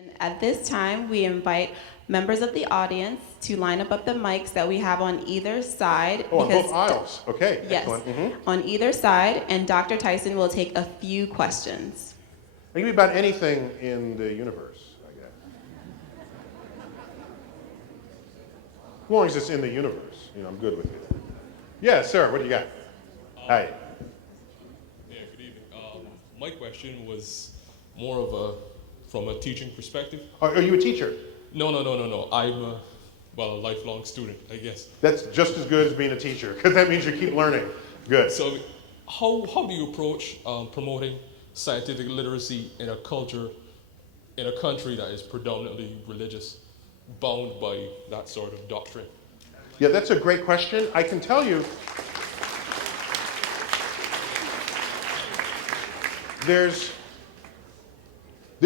And at this time, we invite members of the audience to line up the mics that we have on either side. Oh, on both aisles. Okay, Yes, excellent. on either side, and Dr. Tyson will take a few questions. It can be about anything in the universe, I guess. As long as it's in the universe, I'm good with it. Yeah, sir, what do you got? Hi. Yeah, good evening. My question was more of from a teaching perspective. Are you a teacher? No. I'm a lifelong student, I guess. That's just as good as being a teacher, because that means you keep learning. Good. So, how do you approach promoting scientific literacy in a culture, in a country that is predominantly religious, bound by that sort of doctrine? Yeah, that's a great question. I can tell you, there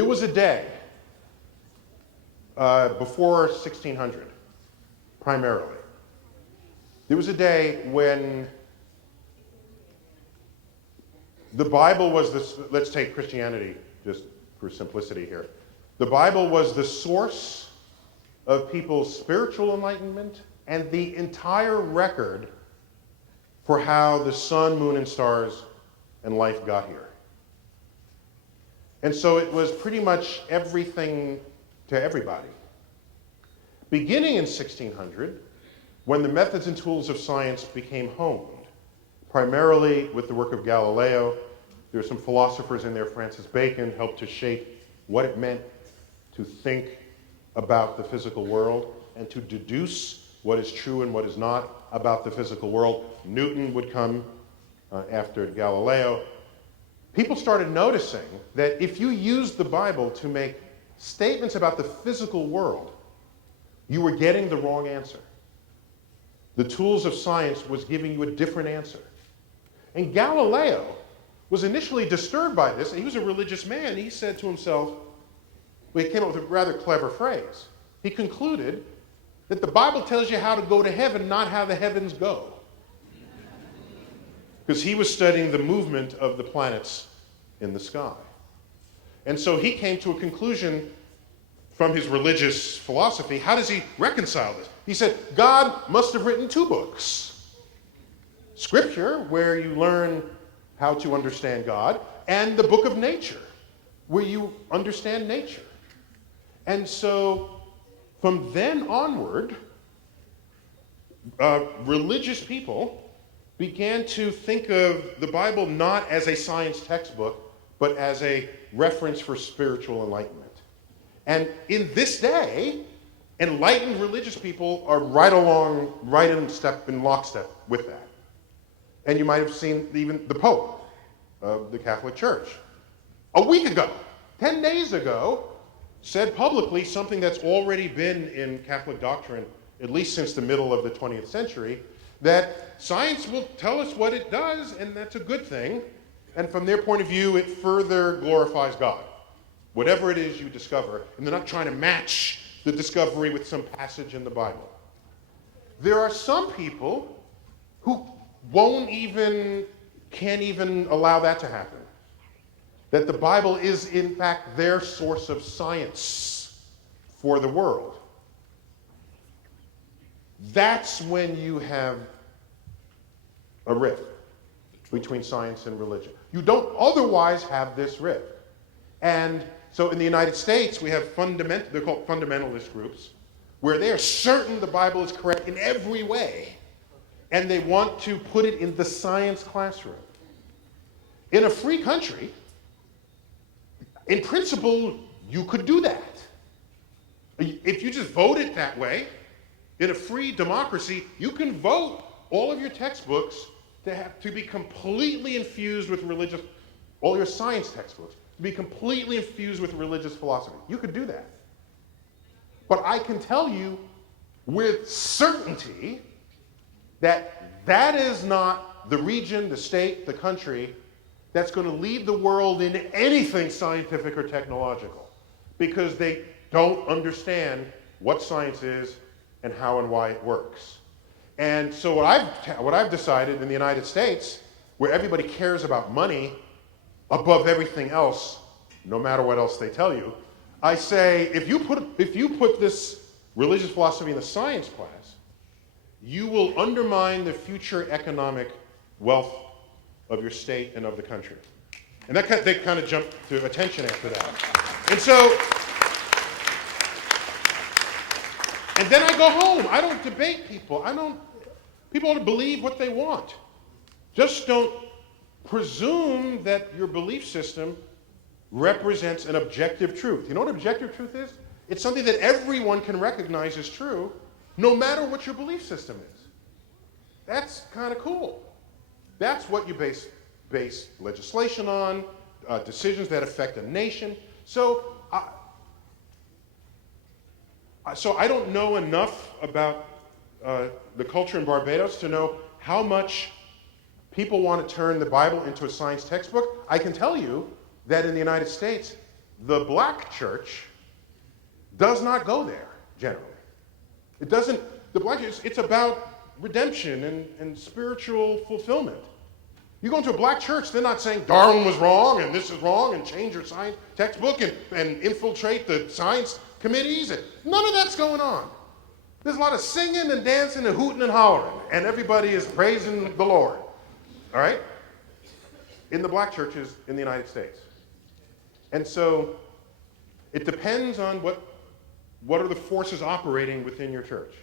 was a day before 1600, primarily. There was a day when the Bible was this. Let's take Christianity just for simplicity here. The Bible was the source of people's spiritual enlightenment and the entire record for how the sun, moon, and stars and life got here. And so it was pretty much everything to everybody. Beginning in 1600, when the methods and tools of science became honed, primarily with the work of Galileo, there were some philosophers in there, Francis Bacon, helped to shape what it meant to think about the physical world and to deduce what is true and what is not about the physical world. Newton would come after Galileo. People started noticing that if you used the Bible to make statements about the physical world, you were getting the wrong answer. The tools of science was giving you a different answer. And Galileo was initially disturbed by this, and he was a religious man. He said to himself, well, he came up with a rather clever phrase. He concluded that the Bible tells you how to go to heaven, not how the heavens go. Because he was studying the movement of the planets in the sky. And so he came to a conclusion from his religious philosophy. How does he reconcile this? He said, God must have written two books. Scripture, where you learn how to understand God, and the book of nature, where you understand nature. And so from then onward, religious people began to think of the Bible not as a science textbook, but as a reference for spiritual enlightenment. And in this day, enlightened religious people are right in lockstep with that. And you might have seen even the Pope of the Catholic Church a week ago, 10 days ago, said publicly something that's already been in Catholic doctrine, at least since the middle of the 20th century, that science will tell us what it does, and that's a good thing. And from their point of view, it further glorifies God, whatever it is you discover. And they're not trying to match the discovery with some passage in the Bible. There are some people who can't even allow that to happen. That the Bible is, in fact, their source of science for the world. That's when you have a rift between science and religion. You don't otherwise have this rift. And so in the United States, we have they're called fundamentalist groups, where they are certain the Bible is correct in every way, and they want to put it in the science classroom. In a free country, in principle, you could do that. If you just vote it that way, in a free democracy, you can vote all of your textbooks to be completely infused with religious, all your science textbooks, to be completely infused with religious philosophy. You could do that. But I can tell you with certainty that that is not the region, the state, the country that's going to lead the world in anything scientific or technological, because they don't understand what science is and how and why it works. And so what I've decided in the United States, where everybody cares about money above everything else, no matter what else they tell you, I say, if you put this religious philosophy in the science class, you will undermine the future economic wealth of your state and of the country. And they kind of jumped to attention after that. And so, and then I go home. I don't debate people. People ought to believe what they want. Just don't presume that your belief system represents an objective truth. You know what objective truth is? It's something that everyone can recognize as true, no matter what your belief system is. That's kind of cool. That's what you base legislation on, decisions that affect a nation. So I don't know enough about the culture in Barbados to know how much people want to turn the Bible into a science textbook. I can tell you that in the United States, the black church does not go there, generally. It doesn't, the black church, it's about redemption and spiritual fulfillment. You go into a black church, they're not saying Darwin was wrong and this is wrong and change your science textbook and infiltrate the science committees. None of that's going on. There's a lot of singing and dancing and hooting and hollering, and everybody is praising the Lord. All right? In the black churches in the United States. And so it depends on what are the forces operating within your church.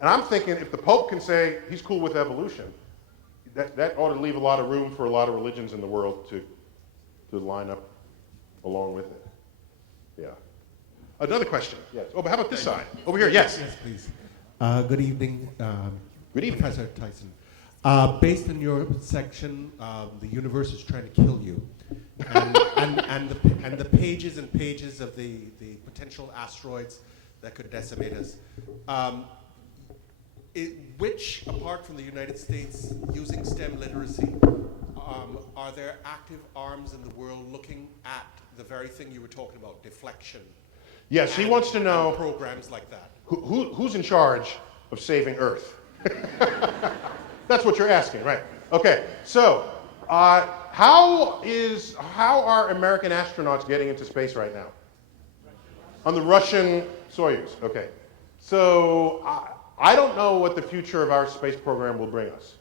And I'm thinking if the Pope can say he's cool with evolution, that ought to leave a lot of room for a lot of religions in the world to line up along with it. Yeah. Another question. Yes. Oh, but how about this side? Over here. Yes. Yes, please. Good evening. Good evening. Professor Tyson. Based on your section, the universe is trying to kill you, and the pages and pages of the potential asteroids that could decimate us. Which, apart from the United States using STEM literacy, are there active arms in the world looking at the very thing you were talking about, deflection? Yes, he wants to know programs like that. Who's in charge of saving Earth? That's what you're asking, right? Okay, so how are American astronauts getting into space right now? On the Russian Soyuz, okay. So I don't know what the future of our space program will bring us.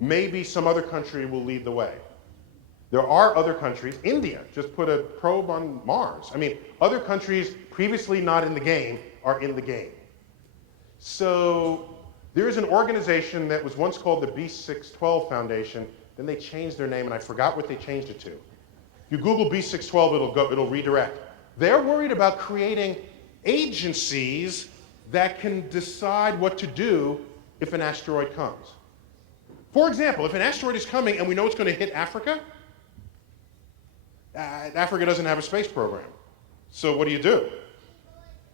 Maybe some other country will lead the way. There are other countries. India just put a probe on Mars. I mean, other countries previously not in the game are in the game. So there is an organization that was once called the B612 Foundation. Then they changed their name, and I forgot what they changed it to. If you Google B612, it'll redirect. They're worried about creating agencies that can decide what to do if an asteroid comes. For example, if an asteroid is coming and we know it's going to hit Africa, Africa doesn't have a space program. So what do?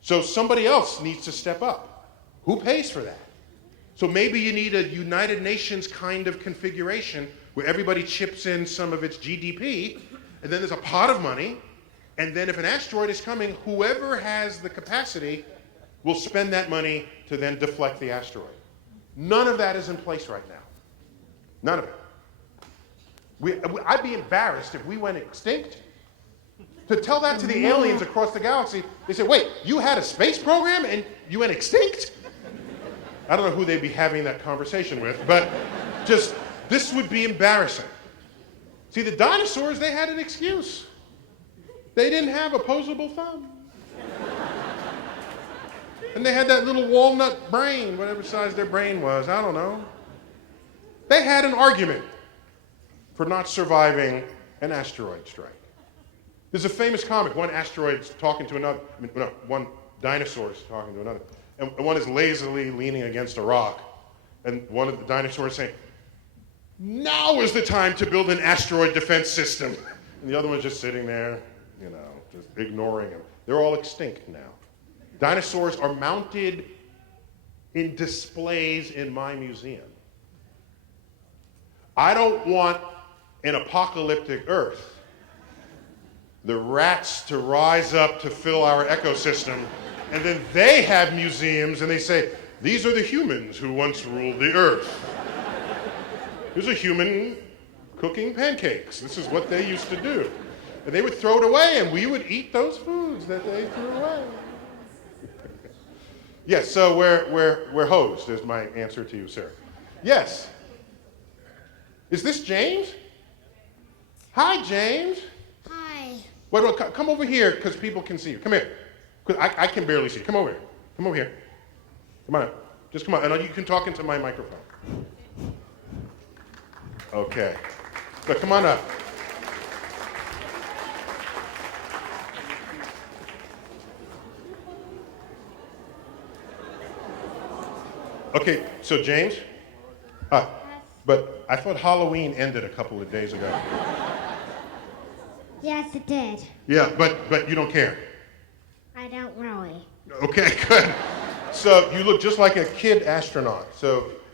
So somebody else needs to step up. Who pays for that? So maybe you need a United Nations kind of configuration where everybody chips in some of its GDP, and then there's a pot of money, and then if an asteroid is coming, whoever has the capacity will spend that money to then deflect the asteroid. None of that is in place right now. None of it. I'd be embarrassed if we went extinct. To tell that to the aliens across the galaxy, they say, wait, you had a space program and you went extinct? I don't know who they'd be having that conversation with, but just, this would be embarrassing. See, the dinosaurs, they had an excuse. They didn't have opposable thumb. And they had that little walnut brain, whatever size their brain was, I don't know. They had an argument for not surviving an asteroid strike. There's a famous comic, one asteroid's talking to another, one dinosaur's talking to another, and one is lazily leaning against a rock, and one of the dinosaurs saying, now is the time to build an asteroid defense system. And the other one's just sitting there, just ignoring him. They're all extinct now. Dinosaurs are mounted in displays in my museum. I don't want an apocalyptic Earth, the rats to rise up to fill our ecosystem, and then they have museums and they say, these are the humans who once ruled the Earth. Here's a human cooking pancakes. This is what they used to do. And they would throw it away, and we would eat those foods that they threw away. Yes, so we're hosed, is my answer to you, sir. Yes. Is this James? Hi, James. Hi. Wait, come over here, because people can see you. Come here. 'Cause I can barely see you. Come over here. Come over here. Come on up. Just come on. And you can talk into my microphone. Okay. Look, come on up. Okay, so James, but I thought Halloween ended a couple of days ago. Yes, it did. Yeah, but you don't care. I don't really. Okay, good. So you look just like a kid astronaut.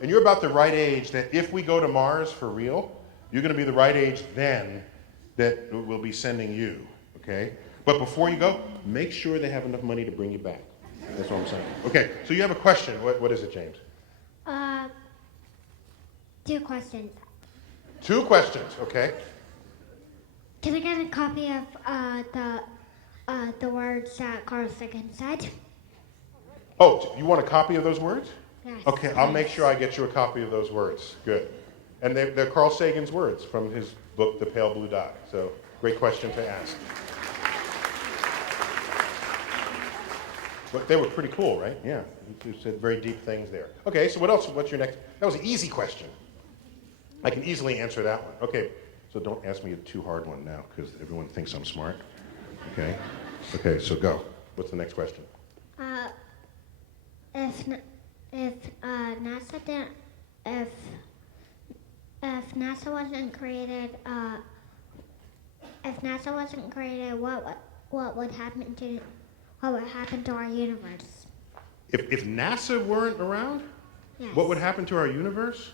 And you're about the right age that if we go to Mars for real, you're going to be the right age then that we'll be sending you, okay? But before you go, make sure they have enough money to bring you back. That's what I'm saying. Okay, so you have a question. What is it, James? 2 questions. 2 questions, okay? Can I get a copy of the words that Carl Sagan said? Oh, you want a copy of those words? Yes. Okay, I'll make sure I get you a copy of those words. Good. And they're Carl Sagan's words from his book, The Pale Blue Dot. So, great question to ask. But they were pretty cool, right? Yeah, you said very deep things there. Okay, so what else? What's your next? That was an easy question. I can easily answer that one. Okay, so don't ask me a too hard one now, because everyone thinks I'm smart. Okay? Okay, so go. What's the next question? If NASA wasn't created, what would happen to our universe? If NASA weren't around, Yes. what would happen to our universe?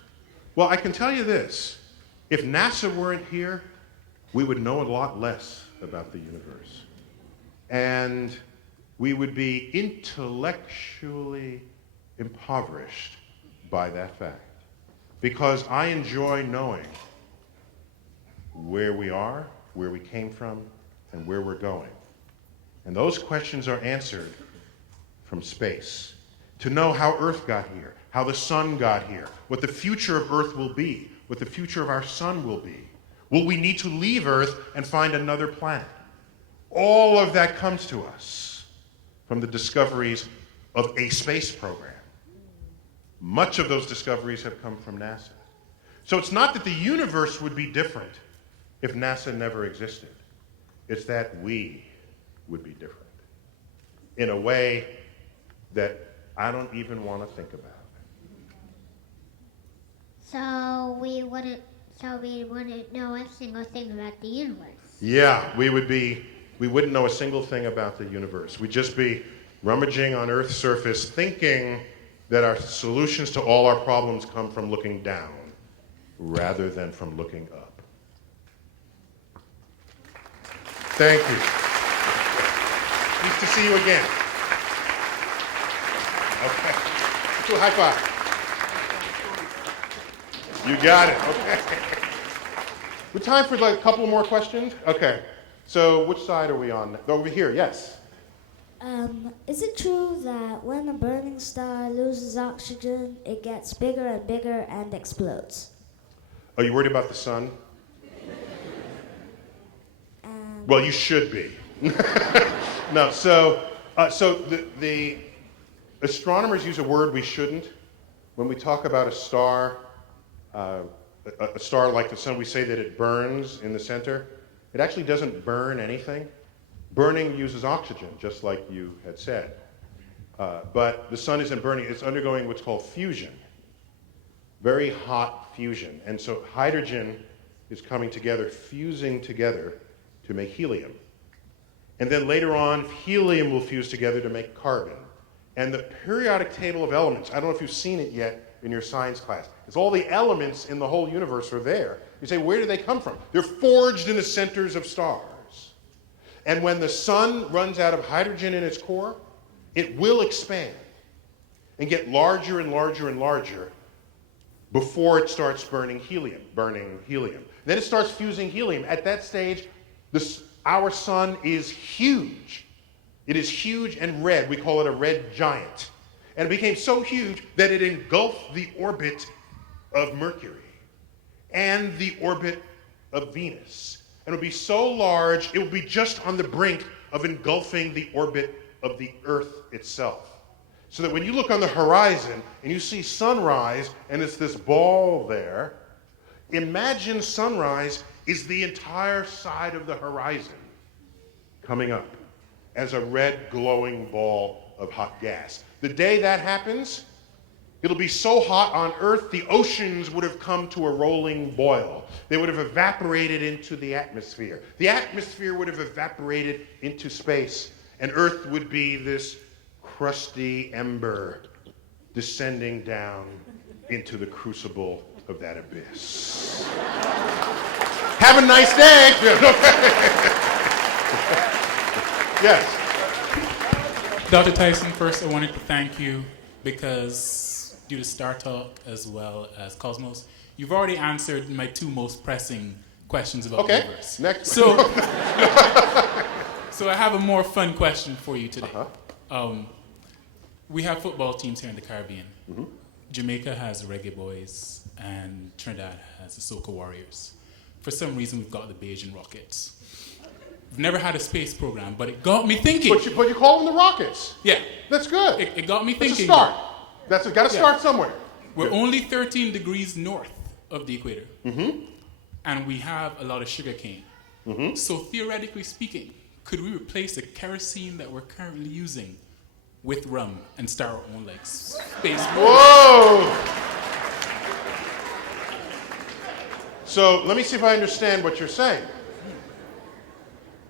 Well, I can tell you this. If NASA weren't here, we would know a lot less about the universe. And we would be intellectually impoverished by that fact. Because I enjoy knowing where we are, where we came from, and where we're going. And those questions are answered from space. To know how Earth got here, how the sun got here, what the future of Earth will be, what the future of our sun will be. Will we need to leave Earth and find another planet? All of that comes to us from the discoveries of a space program. Much of those discoveries have come from NASA. So it's not that the universe would be different if NASA never existed. It's that we would be different in a way that I don't even want to think about. So we wouldn't know a single thing about the universe. Yeah, we wouldn't know a single thing about the universe. We'd just be rummaging on Earth's surface thinking that our solutions to all our problems come from looking down rather than from looking up. Thank you. Nice to see you again. Okay. Do a high five. You got it. Okay. We have time for like a couple more questions? Okay. So which side are we on? Over here, yes. Is it true that when a burning star loses oxygen, it gets bigger and bigger and explodes? Are you worried about the sun? Well, you should be. No, so the astronomers use a word we shouldn't. When we talk about a star like the sun, we say that it burns in the center. It actually doesn't burn anything. Burning uses oxygen, just like you had said. But the sun isn't burning. It's undergoing what's called fusion. Very hot fusion. And so hydrogen is coming together, fusing together to make helium. And then later on, helium will fuse together to make carbon. And the periodic table of elements, I don't know if you've seen it yet in your science class. It's all the elements in the whole universe are there. You say, where do they come from? They're forged in the centers of stars. And when the sun runs out of hydrogen in its core, it will expand and get larger and larger and larger before it starts burning helium. Then it starts fusing helium. At that stage, Our sun is huge. It is huge and red. We call it a red giant. And it became so huge that it engulfed the orbit of Mercury and the orbit of Venus. And it would be so large, it would be just on the brink of engulfing the orbit of the Earth itself. So that when you look on the horizon and you see sunrise and it's this ball there, imagine sunrise is the entire side of the horizon coming up as a red glowing ball of hot gas. The day that happens, it'll be so hot on Earth, the oceans would have come to a rolling boil. They would have evaporated into the atmosphere. The atmosphere would have evaporated into space, and Earth would be this crusty ember descending down into the crucible of that abyss. Have a nice day. Yes. Dr. Tyson, first I wanted to thank you because due to Star Talk as well as Cosmos, you've already answered my two most pressing questions about the universe. Next. So I have a more fun question for you today. We have football teams here in the Caribbean. Mm-hmm. Jamaica has Reggae Boys and Trinidad has the Soca Warriors. For some reason, we've got the Bajan Rockets. We've never had a space program, but it got me thinking. But you call them the Rockets. Yeah. That's good. It got me thinking. It's a start. Got to start somewhere. We're only 13 degrees north of the equator. Mm-hmm. And we have a lot of sugar cane. Mm-hmm. So theoretically speaking, could we replace the kerosene that we're currently using with rum and start our own like space program? Whoa! So let me see if I understand what you're saying.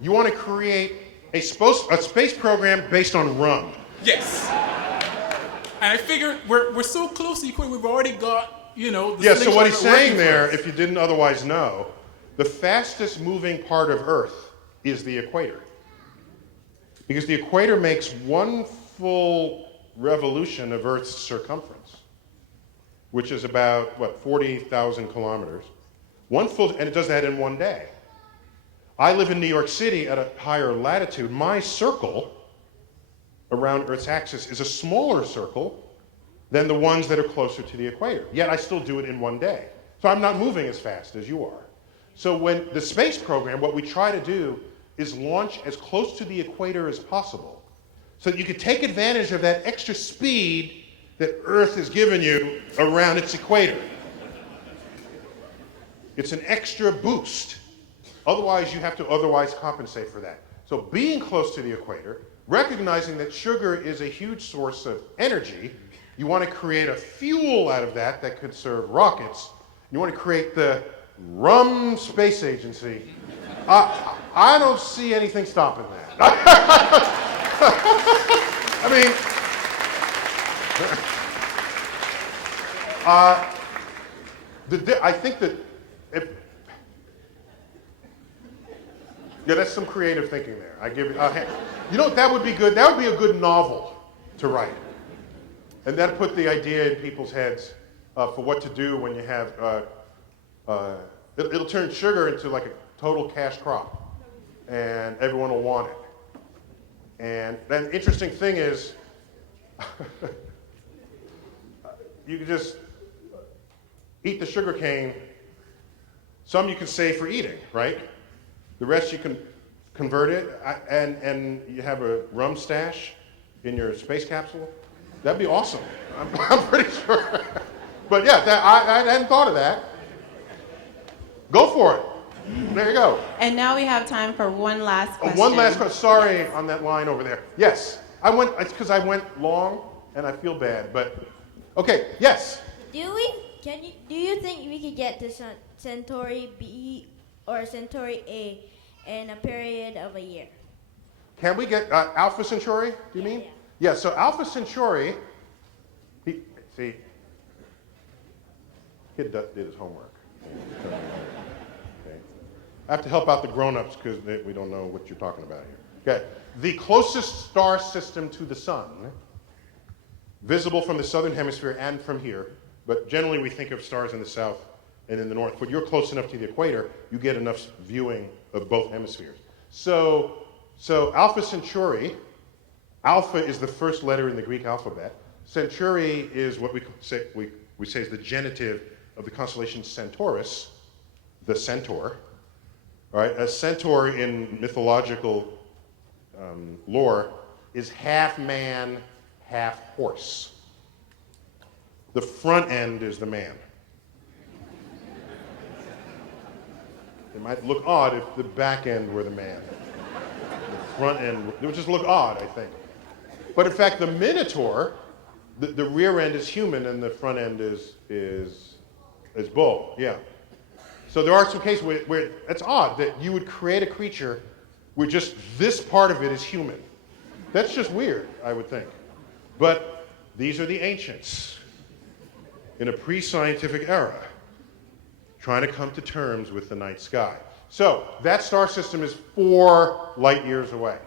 You want to create a space program based on rum. Yes. And I figure we're so close to the equator, we've already got, the Yeah, so what he's slingshot saying working for there, us. if you didn't otherwise know, the fastest moving part of Earth is the equator. Because the equator makes one full revolution of Earth's circumference, which is about, 40,000 kilometers. And it does that in one day. I live in New York City at a higher latitude. My circle around Earth's axis is a smaller circle than the ones that are closer to the equator. Yet I still do it in one day. So I'm not moving as fast as you are. So when the space program, what we try to do is launch as close to the equator as possible so that you can take advantage of that extra speed that Earth has given you around its equator. It's an extra boost. Otherwise, you have to compensate for that. So being close to the equator, recognizing that sugar is a huge source of energy, you want to create a fuel out of that could serve rockets. You want to create the rum space agency. I don't see anything stopping that. I mean, I think that that's some creative thinking there. I give you. You know what? That would be good. That would be a good novel to write, and that put the idea in people's heads for what to do when you have. It'll turn sugar into like a total cash crop, and everyone will want it. And the interesting thing is, you can just eat the sugar cane. Some you can save for eating, right? The rest you can convert it, and you have a rum stash in your space capsule. That'd be awesome. I'm pretty sure. But yeah, I hadn't thought of that. Go for it. There you go. And now we have time for one last question. One last question. Sorry, on that line over there. Yes, it's because I went long, and I feel bad. But okay, yes. Do you think we could get to Centauri B or Centauri A in a period of a year? Can we get Alpha Centauri, do you mean? Yeah, so Alpha Centauri, kid did his homework. Okay. I have to help out the grown-ups because we don't know what you're talking about here. Okay, the closest star system to the sun, visible from the southern hemisphere and from here, but generally we think of stars in the south and in the north. But you're close enough to the equator, you get enough viewing of both hemispheres. So Alpha Centauri, Alpha is the first letter in the Greek alphabet. Centauri is what we say is the genitive of the constellation Centaurus, the centaur. All right, a centaur in mythological lore is half man, half horse. The front end is the man. It might look odd if the back end were the man. The front end, it would just look odd, I think. But in fact, the minotaur, the rear end is human and the front end is bull, yeah. So there are some cases where it's odd that you would create a creature where just this part of it is human. That's just weird, I would think. But these are the ancients in a pre-scientific era trying to come to terms with the night sky. So that star system is 4 light years away.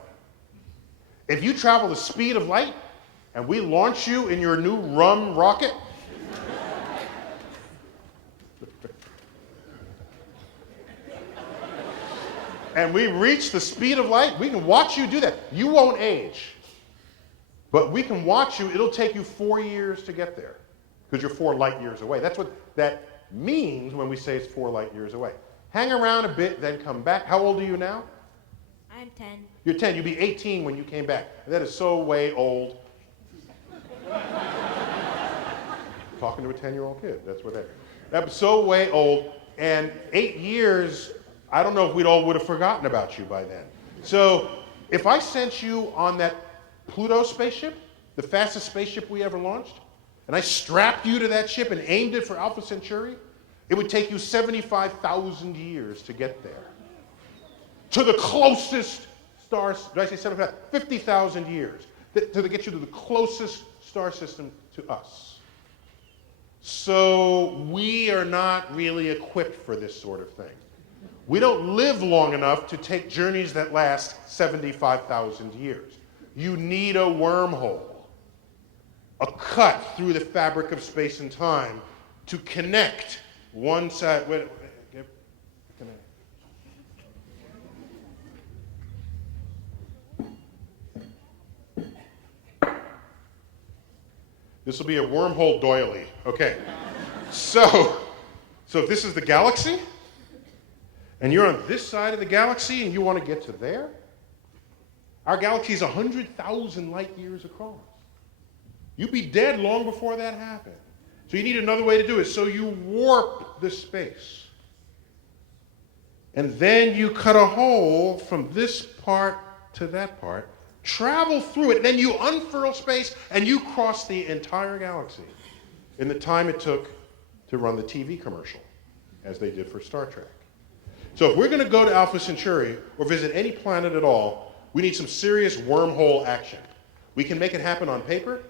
If you travel the speed of light and we launch you in your new rum rocket, and we reach the speed of light, we can watch you do that. You won't age. But we can watch you. It'll take you 4 years to get there because you're 4 light years away. That's what that means when we say it's 4 light years away. Hang around a bit, then come back. How old are you now? I'm 10. You're 10. You'd be 18 when you came back. That is so way old. Talking to a 10-year-old kid. That's what that is. That's so way old. And 8 years, I don't know if we all would have forgotten about you by then. So if I sent you on that Pluto spaceship, the fastest spaceship we ever launched, and I strapped you to that ship and aimed it for Alpha Centauri, it would take you 75,000 years to get there. To the closest star, did I say 75? 50,000 years to get you to the closest star system to us. So we are not really equipped for this sort of thing. We don't live long enough to take journeys that last 75,000 years. You need a wormhole, a cut through the fabric of space and time to connect one side. This will be a wormhole doily. Okay. So if this is the galaxy, and you're on this side of the galaxy and you want to get to there, our galaxy is 100,000 light years across. You'd be dead long before that happened. So you need another way to do it. So you warp the space. And then you cut a hole from this part to that part, travel through it, then you unfurl space and you cross the entire galaxy in the time it took to run the TV commercial, as they did for Star Trek. So if we're going to go to Alpha Centauri or visit any planet at all, we need some serious wormhole action. We can make it happen on paper,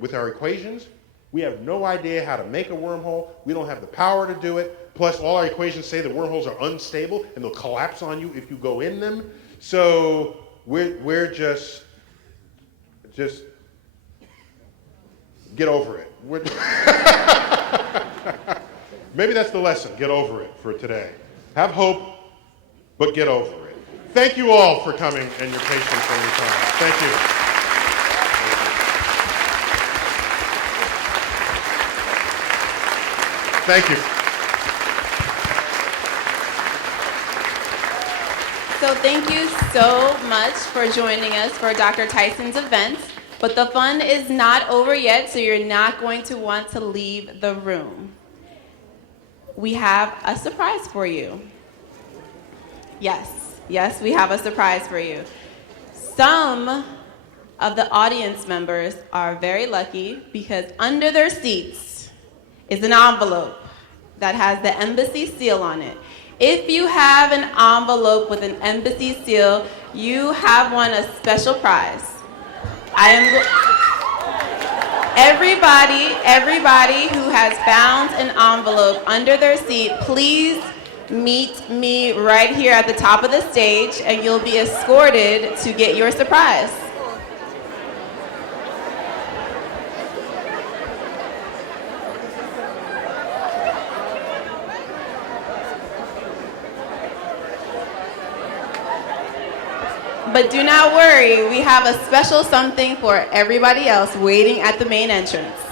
with our equations. We have no idea how to make a wormhole. We don't have the power to do it. Plus, all our equations say that wormholes are unstable and they'll collapse on you if you go in them. So we're just get over it. Maybe that's the lesson. Get over it for today. Have hope, but get over it. Thank you all for coming and your patience and your time. Thank you. Thank you. So thank you so much for joining us for Dr. Tyson's event. But the fun is not over yet, so you're not going to want to leave the room. We have a surprise for you. Yes, we have a surprise for you. Some of the audience members are very lucky because under their seats is an envelope that has the embassy seal on it. If you have an envelope with an embassy seal, you have won a special prize. Everybody who has found an envelope under their seat, please meet me right here at the top of the stage and you'll be escorted to get your surprise. But do not worry, we have a special something for everybody else waiting at the main entrance.